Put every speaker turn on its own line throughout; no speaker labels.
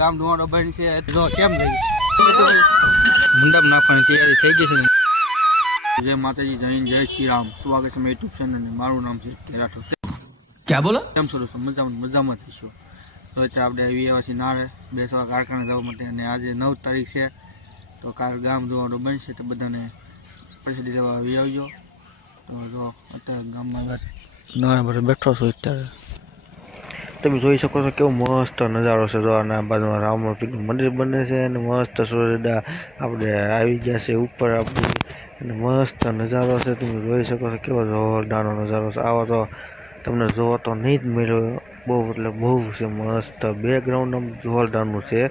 રામ ડુવાણ અભાઈ છે. તો કેમ થઈ મુંડામ નાખવાની તૈયારી થઈ ગઈ છે. જય માતાજી જય જય શ્રી રામ. સ્વાગત છે યુટ્યુબ ચેનલ મારું નામ છે કે
ક્યાં બોલો?
કેમ છો દોસ્તો? મજામાં મજામાં થઈશું તો અત્યારે આપણે આવી આવ્યા છીએ નાળે બેસવા કારખાને જવા માટે અને આજે નવ તારીખ છે. તો કાલ ગામ ધોવાડો બનશે તો બધાને પ્રસિદ્ધિ જવા આવી આવજો. તો જો અત્યારે ગામમાં નાળે બેઠો છું અત્યારે.
તમે જોઈ શકો છો કેવો મસ્ત નજારો છે જો આના બાજુમાં રામપીરનું મંદિર બને છે અને મસ્ત સૂર્યદા આપણે આવી ગયા છે ઉપર આપણી. અને મસ્ત નજારો છે, તમે જોઈ શકો છો કેવો જોરદારનો નજારો છે. આવો તો તમને જોવો તો નહીં જ મળ્યો બહુ, એટલે બહુ છે મસ્ત. બેકગ્રાઉન્ડ આમ જોરદારનું છે.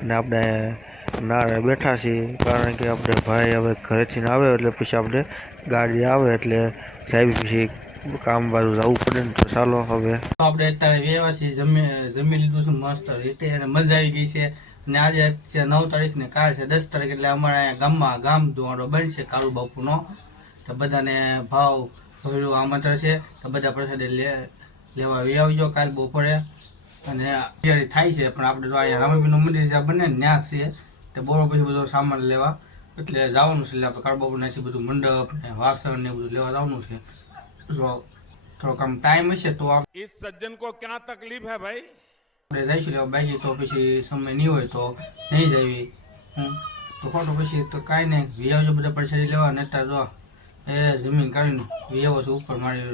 અને આપણે નારે બેઠા છીએ, કારણ કે આપણે ભાઈ હવે ઘરેથી આવે એટલે પછી આપણે ગાડી આવે એટલે સાહેબ પછી કામ બાજુ જવું પડે ને તો ચાલો હવે.
આપણે અત્યારે વ્યવસ્થિત જમી જમી લીધું છે, મસ્ત રીતે અને મજા આવી ગઈ છે. અને આજે છે નવ તારીખ ને કાલ છે, દસ તારીખ એટલે અમારા અહીંયા ગામમાં ગામ ધોવાડો બનશે કાળુ બાપુનો. તો બધાને ભાવ ભર્યું આમંત્રણ છે. તો બધા પ્રસાદ લેવા વે આવજો કાલ બપોરે. અને તૈયારી થાય છે, પણ આપણે તો અહીંયા રામાબીનું મંદિર જ્યાં બને ન્યાસ છે. તો બોરો પછી બધો સામાન લેવા. એટલે જવાનું છે, એટલે આપણે કાળુ બાપુ નાથી બધું મંડપ ને વાસણ ને બધું લેવા જવાનું છે. જો થોડોક આમ ટાઈમ હશે તો આપણે
इस सज्जन को क्या तकलीफ है भाई
આપણે જઈશું લેવા બાકી તો પછી સમય નહીં હોય તો નહીં જવી હમ તો ખોટું પછી તો કાંઈ નહીં વિયાવજો બધા પ્રસાદી લેવા નેતા જો એ જમીન કાઢીને વિયાવો છું ઉપર મારી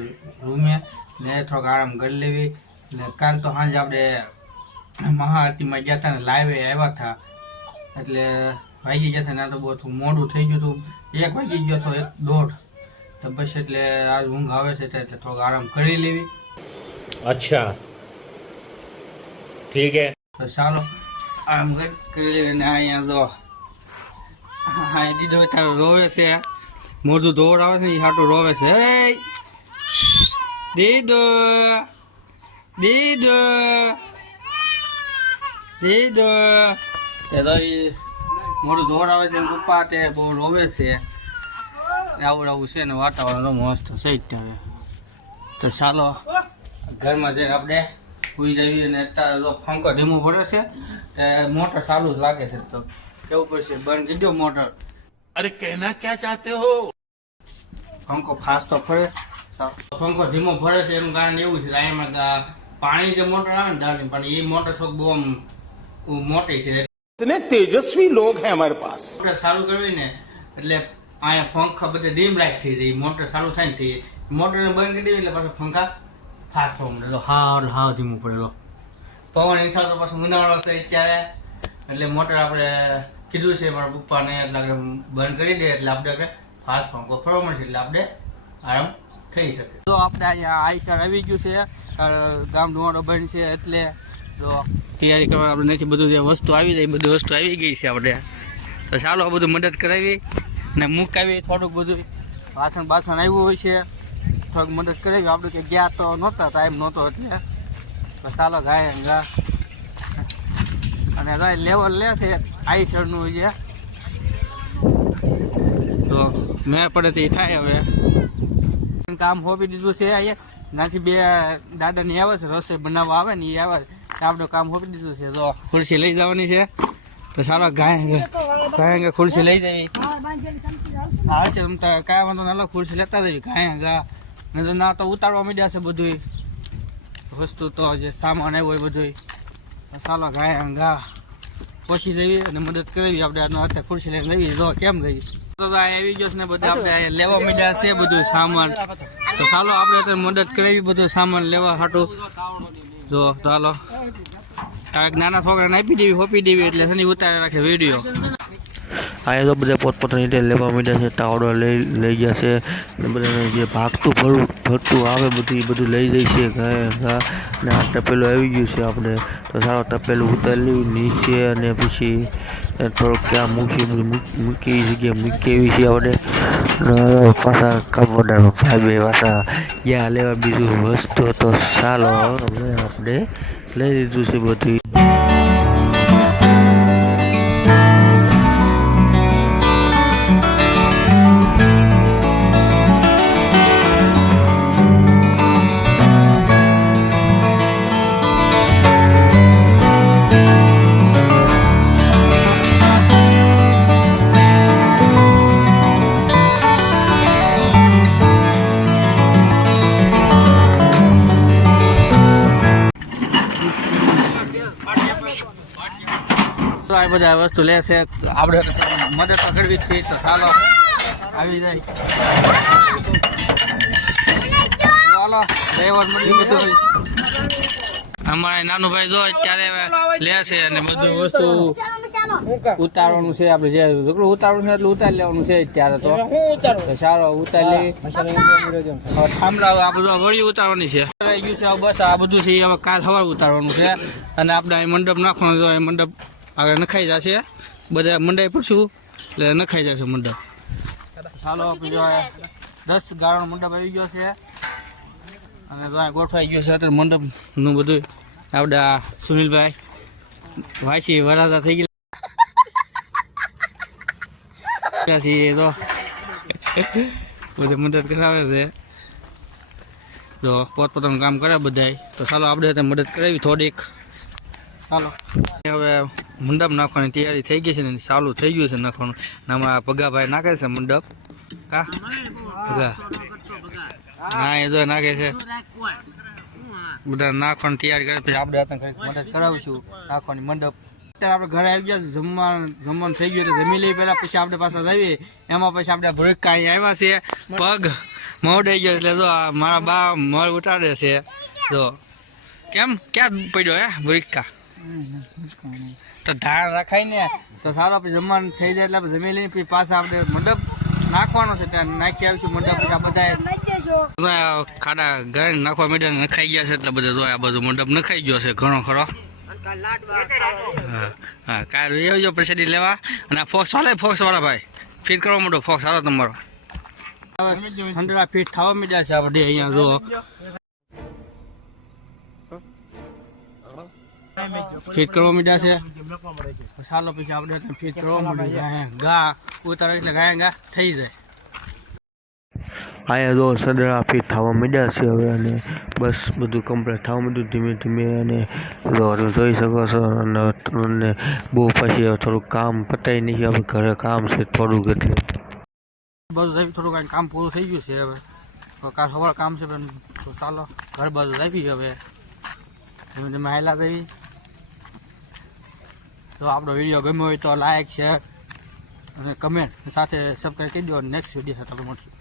રૂમે ને થોડોક આરામ કરી લેવી ને કાલ તો સાંજે આપણે મહાઆરતીમાં ગયા હતા ને લાઈવે આવ્યા હતા એટલે વાગી ગયા હતા ને આ તો બહુ થોડું મોડું થઈ ગયું હતું એક વાગી ગયો હતો એક દોઢ તપસ એટલે આ ઊંઘ આવે છે એટલે થોડોક આરામ કરી લેવી
અચ્છા ઠીક હે
તો ચાલો આરામ કરી લેવી અહીંયા જો હા દીધો તારો રોવે છે મોઢું ધોળ આવે છે ને હાટું રોવે છે દીદો દીદો દીદો તે તો મોઢું ધોળ આવે છે પપ્પા તે બહુ રોવે છે આવું આવું છે ને વાતાવરણ મસ્ત છે અત્યારે તો ચાલો ઘરમાં જઈને આપણે સુઈ જઈએ અને અત્યારે જો ફંકો ધીમો પડે છે તે મોટર ચાલુ જ લાગે છે. તો કેવું પડશે? બંધ કરી દો મોટર.
અરે કહેના ક્યાં ચાહતે હો?
ફંકો ફાસ્ટ તો ફરે. ફંકો ધીમો ફરે છે એનું કારણ એવું છે અહીંયા પાણી જે મોટર આવે ને દાળની પણ એ મોટર થોડું બહુ મોટી છે.
તેજસ્વી લોક હે અમારે
પાસ ચાલુ કરવી ને એટલે અહીંયા પંખા બધે ડીમ લાઇટ થઈ જાય, મોટર ચાલુ થાય ને થઈ જાય મોટરને બંધ કરી દેવી એટલે પાછો પંખા ફાસ્ટ થવા મળે હાવ હાવ ધીમું પડેલો પવન ઈચ્છા તો પાછું ઉનાળો છે અત્યારે. એટલે મોટર આપણે કીધું છે, મારા પપ્પાને, એટલે આપણે બંધ કરી દઈએ, એટલે આપણે આપણે ફાસ્ટ પંખો ફરવા મળશે એટલે આપણે આરામ થઈ શકે. તો આપણે અહીંયા આઈસર આવી ગયું છે ગામ ધોવાડો બન છે, એટલે તો તૈયારી કરવા આપણે નથી, બધું જે વસ્તુ આવી જાય બધી વસ્તુ આવી ગઈ છે આપણે. તો ચાલો, આ બધું મદદ કરાવી. અને મુકાવી થોડુંક બધું. વાસણ બાસણ આવ્યું હોય છે. થોડુંક મદદ કરાવી આપણે કે ગયા તો નહોતા ટાઈમ નહોતો એટલે. તો ચાલો ગાય ગા. અને રાય લેવલ લે છે. આઈસરનું છે. તો મેં પડે તો થાય હવે. કામ હોપી દીધું છે અહીંયા. નાથી બે દાદાની આવે છે, રસોઈ બનાવવા આવે ને એ આવે. આપણું કામ હોપી દીધું છે. તો ખુરશી લઈ જવાની છે. તો ચાલો ગાય ગાય ખુરશી લઈ જવી. હા છે તમ કાંઈ વાંધો ના ખુરશી લેતા જવી. ગાય, ગા. ને તો ના તો ઉતારવા માંડ્યા છે બધું વસ્તુ તો જે સામાન આવ્યો હોય બધું ચાલો, ગાય, ગા. પોસી જવી અને મદદ કરવી. આપણે આનો અત્યારે ખુરશી લઈને જવી. જો, કેમ જઈ તો આવી ગયો ને બધા આપણે લેવા મળ્યા છે બધું સામાન. તો ચાલો, આપણે મદદ કરાવી બધું સામાન લેવા હાટું. જો ચાલો કાંઈક નાના છોકરાને આપી દેવી, હોપી દેવી એટલે શનિ ઉતારે રાખે વીડિયો
અહીંયા તો બધા પોતપોતાની રીતે લેવા માંડ્યા છે તાવડો લઈ લઈ ગયા છે ને બધાને જે ભાગતું, ભરવું, ભરતું આવે બધું બધું લઈ જાય છે ને આ તપેલું આવી ગયું છે આપણે. તો સારો તપેલું ઉતારી નીચે અને પછી થોડુંક ક્યાં મૂકી મૂકી જગ્યાએ મૂકી એવી છે આપણે. પાછા કમ્પાઉન્ડરમાં ભાઈ બે પાછા ગયા લેવા બીજું વસ્તુ તો ચાલો આપણે લઈ લીધું છે બધું.
તો બધા વસ્તુ લેશે આપણે મદદ પકડવી છે તો ચાલો. આવી જાય. ચાલો ડ્રાઈવર મળી બધું. અમારે નાનું ભાઈ જો અત્યારે લેશે અને બધું વસ્તુ ઉતારવાનું છે. આપણે જે ઉતારવાનું છે એટલે ઉતારી લેવાનું છે અત્યારે તો. સારો ઉતારી. થાંભલા આ બધું વળી ઉતારવાની છે. ગયું છે બસ આ બધું છે હવે કાલ સવારે ઉતારવાનું છે. અને આપણે અહીં મંડપ નાખવાનો છે એ મંડપ આગળ નખાઈ જશે. બધા મંડાઈ પડશું એટલે નખાઈ જશે મંડપ. ચાલો દસ ગાળો મંડપ આવી ગયો છે. અને ગોઠવાઈ ગયો છે અત્યારે મંડપનું બધું. આપણે આ સુનિલભાઈ વાંચી વરાતા થઈ ગયા છીએ તો. બધે મદદ કરાવે છે. તો પોતપોતાનું કામ કરે બધાય. તો ચાલો આપણે મદદ કરાવી થોડીક. ચાલો. હવે મંડપ નાખવાની તૈયારી થઈ ગઈ છે ને ચાલુ થઈ ગયું છે નાખવાનું. ને આમાં પગાભાઈ નાખે છે મંડપ. કા? પગા હા એ જો નાખે છે. બધા નાખવાની તૈયારી કરે. પછી આપણે મદદ કરાવીશું નાખવાની મંડપ. અત્યારે આપણે ઘરે આવી ગયા જમવા જમવાનું થઈ ગયું જમી લઈએ પહેલાં, પછી આપણે પાછા જઈએ. એમાં પછી આપણે ભરકા અહીં આવ્યા છે પગ મોડાઈ ગયો એટલે જો મારા બા મળ ઉતારે છે. જો. કેમ? ક્યાં પડ્યો હે ભરકા તો ધાણ રખાય ને. તો સારો પછી જમવાનું થઈ જાય એટલે આપણે જમી લઈને પછી પાછા આપણે મંડપ નાખવાનો છે ત્યાં નાખી આવીશું મંડપ આ બધા ખાડા ઘરે નાખવા માંડ્યા નખાઈ ગયા છે એટલે બધા જો આ બધું મંડપ નખાઈ ગયો છે ઘણો ખરો. હા હા કાલ આવજો પ્રસાદી લેવા. અને આ ફોક્સ વાળા ફોક્સ વાળા ભાઈ. ફીટ કરવા માંડો ફોક્સ સારો તમારો. હંડ્રેડ ફીટ થવા મીડ્યા છે આપણે અહીંયા જો ફિટ કરવા માંડ્યા છે. સાલો પછી આપણે ફીટ કરવા માંડ્યા ગા ઉતારે એટલે ગાય ગા થઈ જાય.
આ જો સદરા ફીટ થવા માંડ્યા છે હવે અને બસ બધું કમ્પ્લીટ થવા માંડ્યું ધીમે ધીમે અને તમે જોઈ શકો છો અને બહુ પછી થોડું કામ પતાવી નહીં હવે ઘરે કામ છે થોડુંક એટલે.
બધું થોડું કામ પૂરું થઈ ગયું છે હવે. કાલ સવાર કામ છે પણ ચાલો ઘર બાજુ આવી હવે. ધીમે ધીમે હાયલા જવી તો આપણો વીડિયો ગમ્યો હોય તો લાઇક શેર અને કમેન્ટ સાથે સબસ્ક્રાઈબ કરી દો. નેક્સ્ટ વીડિયો સાથે મળશું.